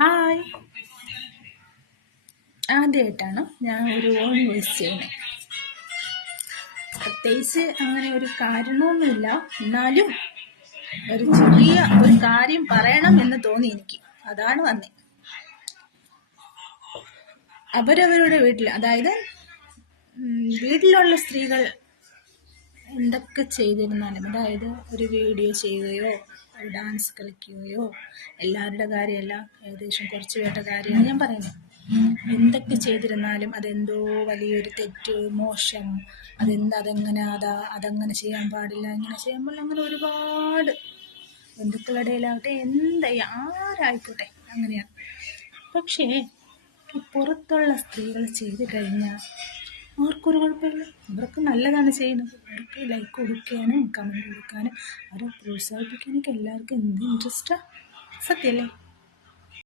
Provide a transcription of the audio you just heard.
Hi, ആദ്യമായിട്ടാണ് ഞാൻ ഒരു വോയിസ് ചെയ്യുന്നത്. പ്രത്യേകിച്ച് അങ്ങനെ ഒരു കാരണമൊന്നുമില്ല, എന്നാലും ഒരു ചെറിയ ഒരു കാര്യം പറയണം എന്ന് തോന്നി എനിക്ക്. അതാണ് വന്നത്. അവരവരുടെ വീട്ടിൽ, അതായത് വീട്ടിലുള്ള സ്ത്രീകൾ എന്തൊക്കെ ചെയ്തിരുന്നാലും, അതായത് ഒരു വീഡിയോ ചെയ്യുകയോ ഒരു ഡാൻസ് കളിക്കുകയോ, എല്ലാവരുടെ കാര്യമല്ല, ഏകദേശം കുറച്ച് പേരുടെ കാര്യമാണ് ഞാൻ പറയുന്നത്. എന്തൊക്കെ ചെയ്തിരുന്നാലും അതെന്തോ വലിയൊരു തെറ്റ്, മോശം, അതങ്ങനെ ചെയ്യാൻ പാടില്ല, ഇങ്ങനെ ചെയ്യാൻ പാടില്ല, അങ്ങനെ ഒരുപാട് ബന്ധുക്കളുടെ ഇടയിലാവട്ടെ, ആരായിക്കോട്ടെ അങ്ങനെയാണ്. പക്ഷേ ഈ പുറത്തുള്ള സ്ത്രീകൾ ചെയ്ത് കഴിഞ്ഞാൽ അവർക്കൊരു കുഴപ്പമില്ല. അവർക്ക് നല്ലതാണ് ചെയ്യുന്നത്. അവർക്ക് ലൈക്ക് കൊടുക്കാനും കമൻറ്റ് കൊടുക്കാനും അവരെ പ്രോത്സാഹിപ്പിക്കാനൊക്കെ എല്ലാവർക്കും എന്ത് ഇൻട്രസ്റ്റാണ്, സത്യമല്ലേ?